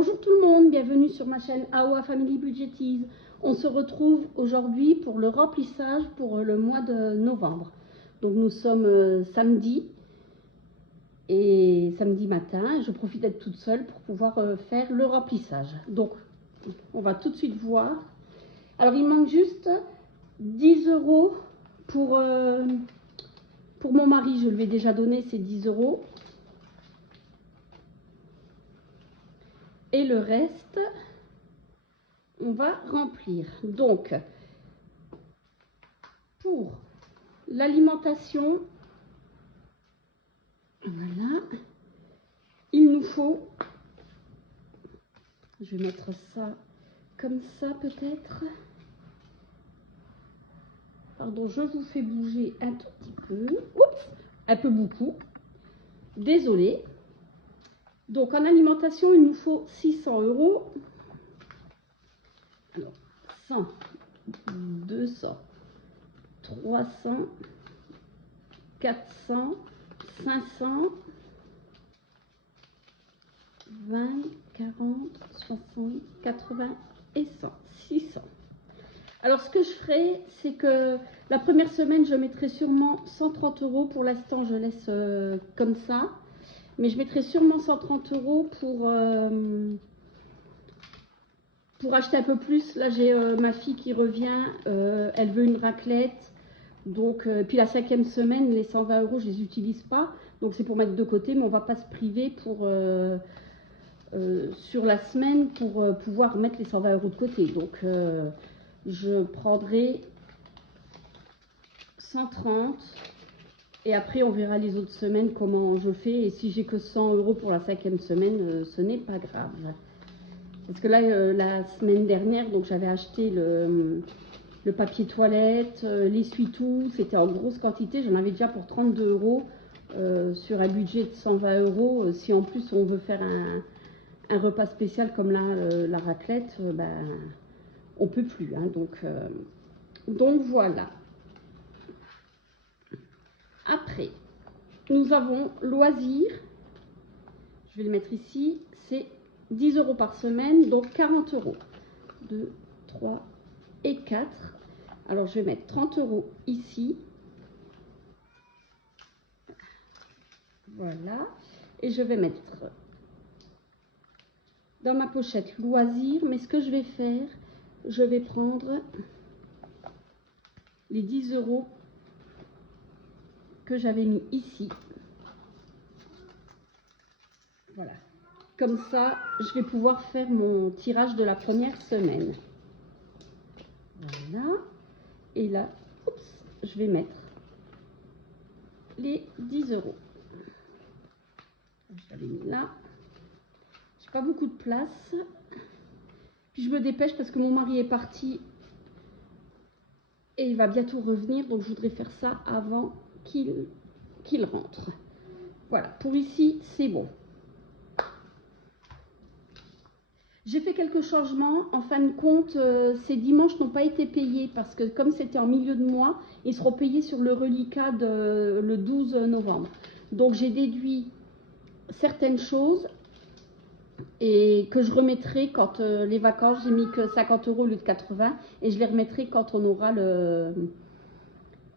Bonjour tout le monde, bienvenue sur ma chaîne AOA Family Budgetize. On se retrouve aujourd'hui pour le remplissage pour le mois de novembre. Donc nous sommes samedi et samedi matin. Je profite d'être toute seule pour pouvoir faire le remplissage. Donc on va tout de suite voir. Alors il manque juste 10 € pour mon mari. Je lui ai déjà donné ces 10 €. Et le reste, on va remplir. Donc, pour l'alimentation, voilà, il nous faut, je vais mettre ça comme ça peut-être. Pardon, je vous fais bouger un tout petit peu. Oups, un peu beaucoup. Désolée. Donc, en alimentation, il nous faut 600 €. Alors, 100, 200, 300, 400, 500, 20, 40, 60, 80 et 100, 600. Alors, ce que je ferai, c'est que la première semaine, je mettrai sûrement 130 €. Pour l'instant, je laisse comme ça. Mais je mettrai sûrement 130 € pour acheter un peu plus. Là, j'ai ma fille qui revient. Elle veut une raclette. Donc, puis la 5e semaine, les 120 €, je ne les utilise pas. Donc, c'est pour mettre de côté. Mais on ne va pas se priver pour, sur la semaine pour pouvoir mettre les 120 € de côté. Donc, je prendrai 130 €. Et après, on verra les autres semaines comment je fais. Et si j'ai que 100 € pour la 5e semaine, ce n'est pas grave. Parce que là, la semaine dernière, donc j'avais acheté le papier toilette, l'essuie-tout. C'était en grosse quantité. J'en avais déjà pour 32 € sur un budget de 120 €. Si en plus on veut faire un repas spécial comme là, la raclette, ben, on peut plus. Hein, donc voilà. Après, nous avons loisirs. Je vais le mettre ici. C'est 10 € par semaine, donc 40 €. 2, 3 et 4. Alors, je vais mettre 30 € ici. Voilà. Et je vais mettre dans ma pochette loisirs. Mais ce que je vais faire, je vais prendre les 10 € que j'avais mis ici. Voilà. Comme ça, je vais pouvoir faire mon tirage de la première semaine. Voilà. Et là, oups, je vais mettre les 10 €. Je l'avais mis là. J'ai pas beaucoup de place. Puis je me dépêche parce que mon mari est parti et il va bientôt revenir. Donc je voudrais faire ça avant qu'il rentre. Voilà, pour ici, c'est bon. J'ai fait quelques changements. En fin de compte, ces dimanches n'ont pas été payés parce que comme c'était en milieu de mois, ils seront payés sur le reliquat le 12 novembre. Donc j'ai déduit certaines choses et que je remettrai quand les vacances, j'ai mis que 50 € au lieu de 80 et je les remettrai quand on aura le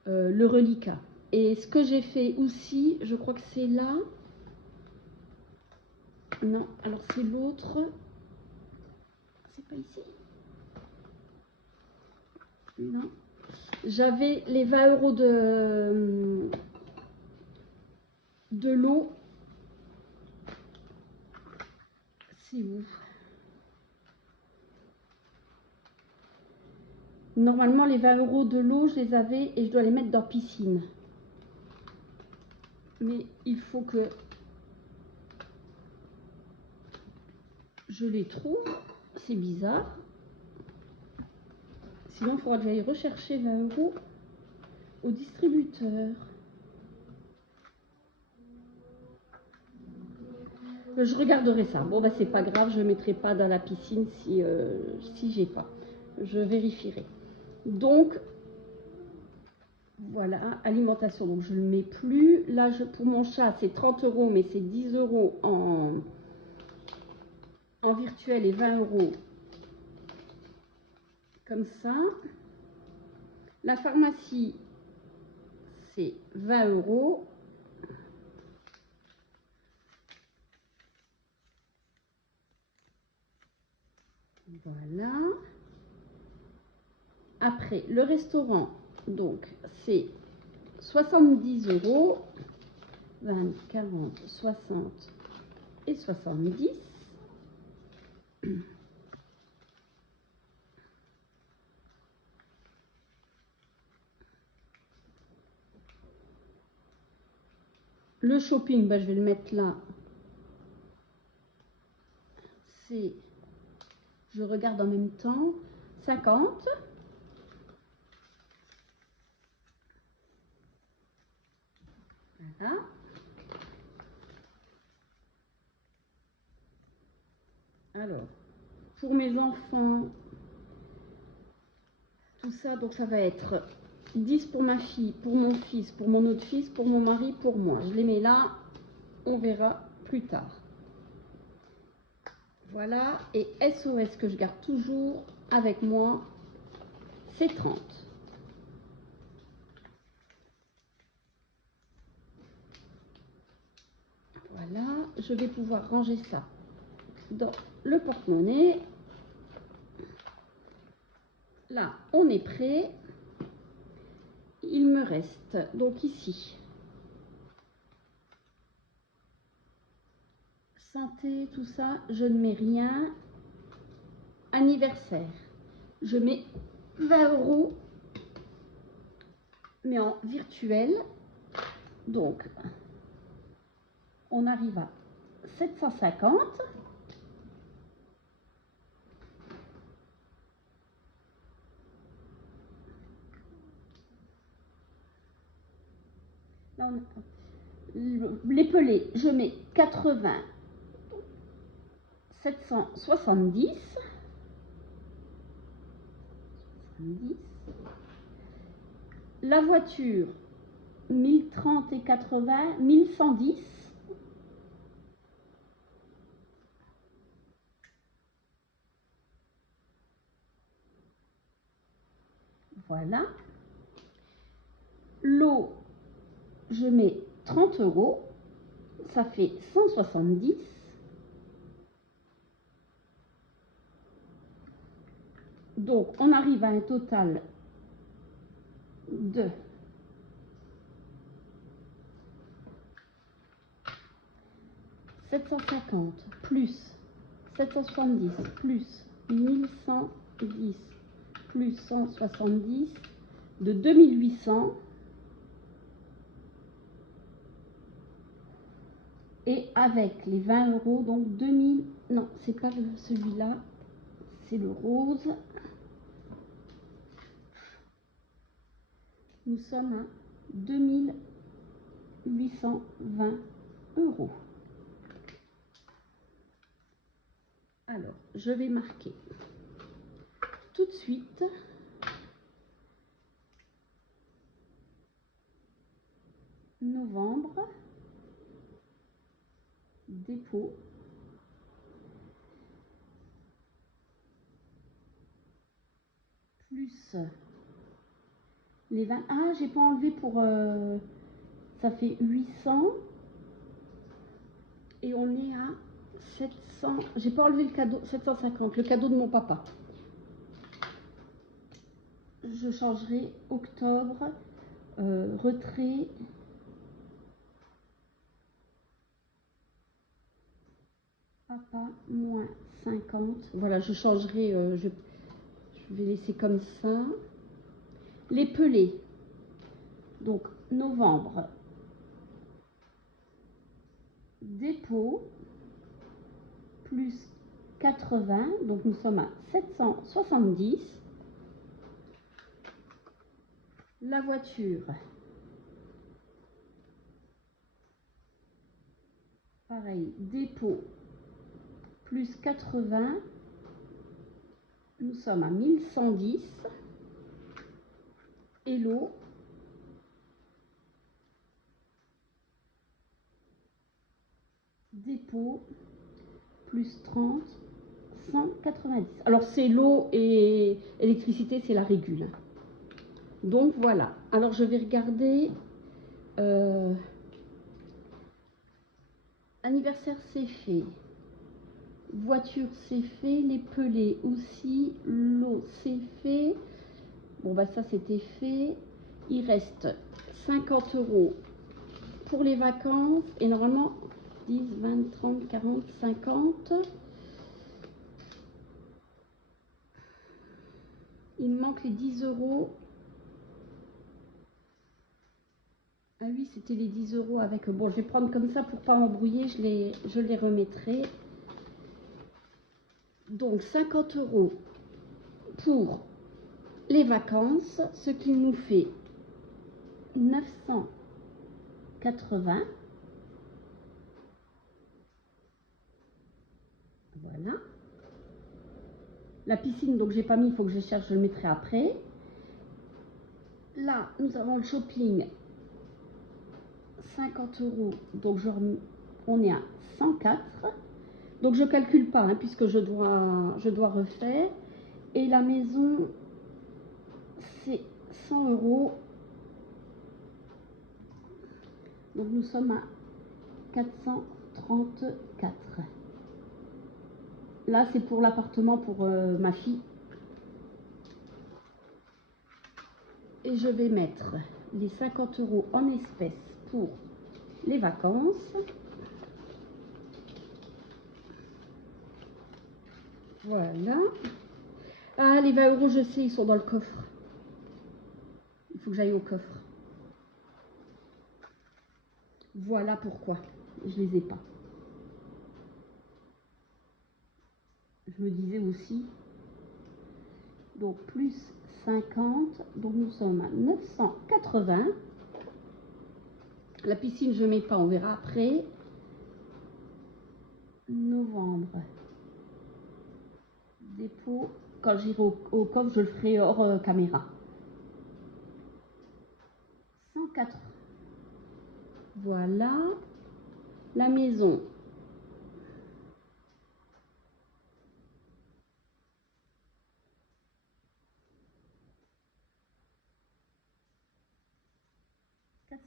reliquat. Et ce que j'ai fait aussi, je crois que c'est là. Non, alors c'est l'autre. C'est pas ici. Non. J'avais les 20 € de l'eau. C'est où? Normalement, les 20 € de l'eau, je les avais et je dois les mettre dans piscine. Mais il faut que je les trouve. C'est bizarre. Sinon, il faudra que j'aille rechercher 20 € au distributeur. Je regarderai ça. Bon, bah, c'est pas grave, je ne mettrai pas dans la piscine si j'ai pas. Je vérifierai. Donc, voilà, alimentation. Donc, je ne le mets plus. Là, pour mon chat, c'est 30 €, mais c'est 10 € en virtuel est 20 € comme ça. La pharmacie, c'est 20 €. Voilà. Après, le restaurant, donc, c'est 70 €. 20, 40, 60 et 70. Le shopping, bah, je vais le mettre là. C'est, je regarde en même temps, 50. Voilà. Alors, pour mes enfants, tout ça, donc ça va être 10 pour ma fille, pour mon fils, pour mon autre fils, pour mon mari, pour moi. Je les mets là, on verra plus tard. Voilà, et SOS que je garde toujours avec moi, c'est 30. Voilà, je vais pouvoir ranger ça dans le porte-monnaie. Là, on est prêt. Il me reste donc ici santé, tout ça, je ne mets rien. Anniversaire, je mets 20 €, mais en virtuel. Donc, on arrive à 750. Là, les pelés, je mets 80, 770. 70. La voiture, 1030 et 80, 1110. Voilà. L'eau, je mets 30 €. Ça fait 170. Donc, on arrive à un total de 750 plus 770 plus 1110 plus 170 de 2800. Et avec les 20 €, donc 2000, non, c'est pas celui-là, c'est le rose. Nous sommes à 2820 €. Alors, je vais marquer tout de suite novembre, dépôt, plus les 20. Ah, j'ai pas enlevé pour... ça fait 800. Et on est à 700. J'ai pas enlevé le cadeau, 750, le cadeau de mon papa. Je changerai octobre, retrait. Papa, moins 50. Voilà, je changerai, je vais laisser comme ça. Les pelés. Donc, novembre. Dépôt. Plus 80. Donc, nous sommes à 770. La voiture. Pareil, dépôt. Plus 80. Nous sommes à 1110. Et l'eau, dépôt, plus 30, 190. Alors c'est l'eau et l'électricité, c'est la régule. Donc voilà. Alors je vais regarder. Anniversaire c'est fait. Voiture c'est fait. Les pelés aussi. L'eau c'est fait. Bon bah ça c'était fait. Il reste 50 € pour les vacances. Et normalement 10, 20, 30, 40, 50. Il me manque les 10 €. Ah oui, c'était les 10 € avec... Bon, je vais prendre comme ça pour pas m'embrouiller, je les remettrai. Donc 50 € pour les vacances, ce qui nous fait 980. Voilà. La piscine, donc j'ai pas mis, il faut que je cherche, je le mettrai après. Là, nous avons le shopping, 50 €, donc on est à 104. Donc je calcule pas, hein, puisque je dois refaire. Et la maison, c'est 100 €. Donc nous sommes à 434. Là, c'est pour l'appartement pour ma fille. Et je vais mettre les 50 € en espèces pour les vacances. Voilà. Ah, les 20 €, je sais, ils sont dans le coffre. Il faut que j'aille au coffre. Voilà pourquoi je les ai pas. Je me disais aussi. Donc plus 50. Donc nous sommes à 980. La piscine, je ne mets pas, on verra après. Novembre. Dépôt. Quand j'irai au coffre, je le ferai hors caméra. 104. Voilà. La maison.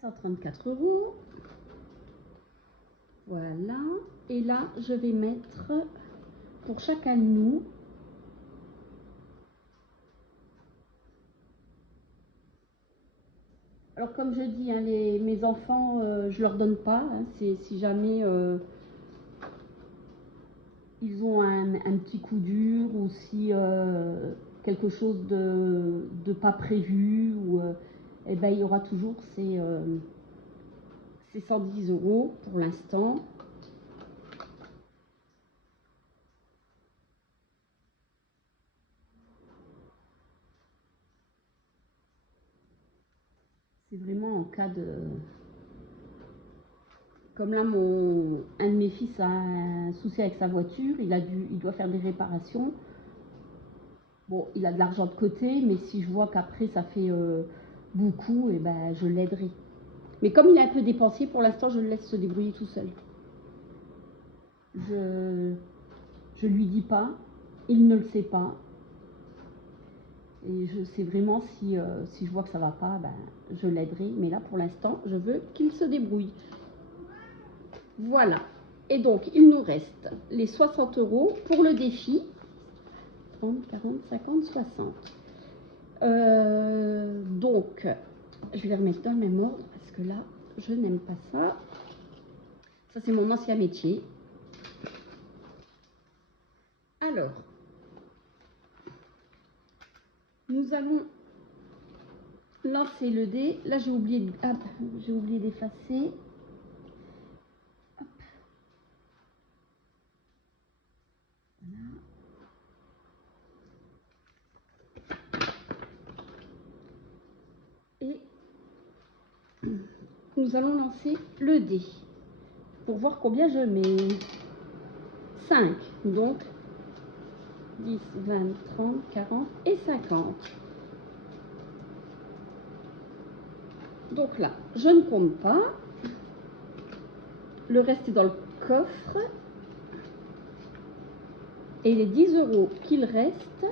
€. Voilà. Et là, je vais mettre pour chacun de nous. Alors comme je dis, hein, mes enfants, je leur donne pas. Hein, c'est si jamais ils ont un petit coup dur ou si quelque chose de pas prévu, ou eh ben, il y aura toujours ces 110 € pour l'instant. C'est vraiment en cas de... Comme là, un de mes fils a un souci avec sa voiture, il doit faire des réparations. Bon, il a de l'argent de côté, mais si je vois qu'après ça fait beaucoup, et ben, je l'aiderai. Mais comme il est un peu dépensier, pour l'instant, je le laisse se débrouiller tout seul. Je lui dis pas, il ne le sait pas. Et je sais vraiment si je vois que ça va pas, ben, je l'aiderai. Mais là, pour l'instant, je veux qu'il se débrouille. Voilà. Et donc, il nous reste les 60 € pour le défi. 30, 40, 50, 60. Donc, je vais les remettre dans le même ordre parce que là, je n'aime pas ça. Ça, c'est mon ancien métier. Alors, nous allons lancer le dé. Là, j'ai oublié d'effacer. Voilà. Et nous allons lancer le dé pour voir combien je mets. 5. Donc, 10, 20, 30, 40 et 50. Donc là, je ne compte pas. Le reste est dans le coffre. Et les 10 € qu'il reste,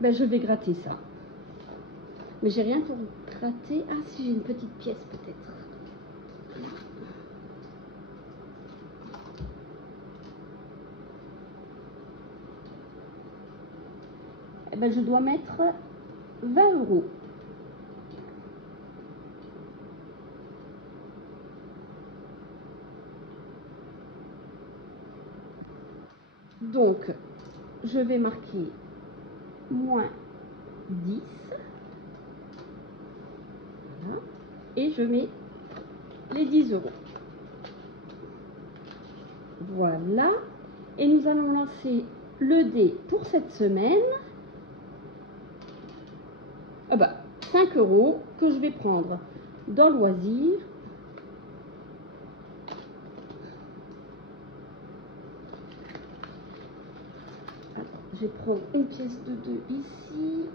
ben, je vais gratter ça. Mais j'ai rien pour gratter. Ah si, j'ai une petite pièce peut-être. Eh ben, je dois mettre 20 €. Donc, je vais marquer moins 10. Voilà. Et je mets les 10 €. Voilà. Et nous allons lancer le dé pour cette semaine. Ah bah, 5 € que je vais prendre dans loisir. Je vais prendre une pièce de 2 ici.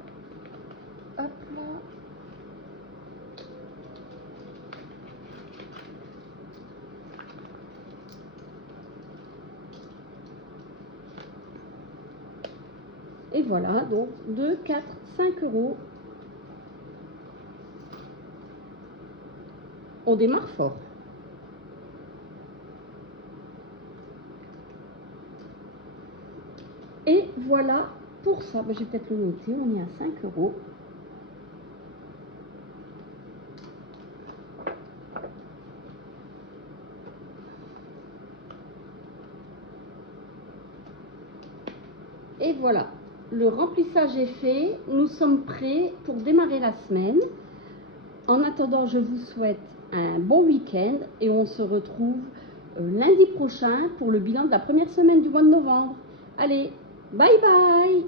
Hop là. Et voilà, donc 2, 4, 5 €. On démarre fort. Et voilà pour ça. Ben, je vais peut-être le noter, on est à 5 €. Et voilà, le remplissage est fait. Nous sommes prêts pour démarrer la semaine. En attendant, je vous souhaite un bon week-end et on se retrouve lundi prochain pour le bilan de la première semaine du mois de novembre. Allez, bye bye!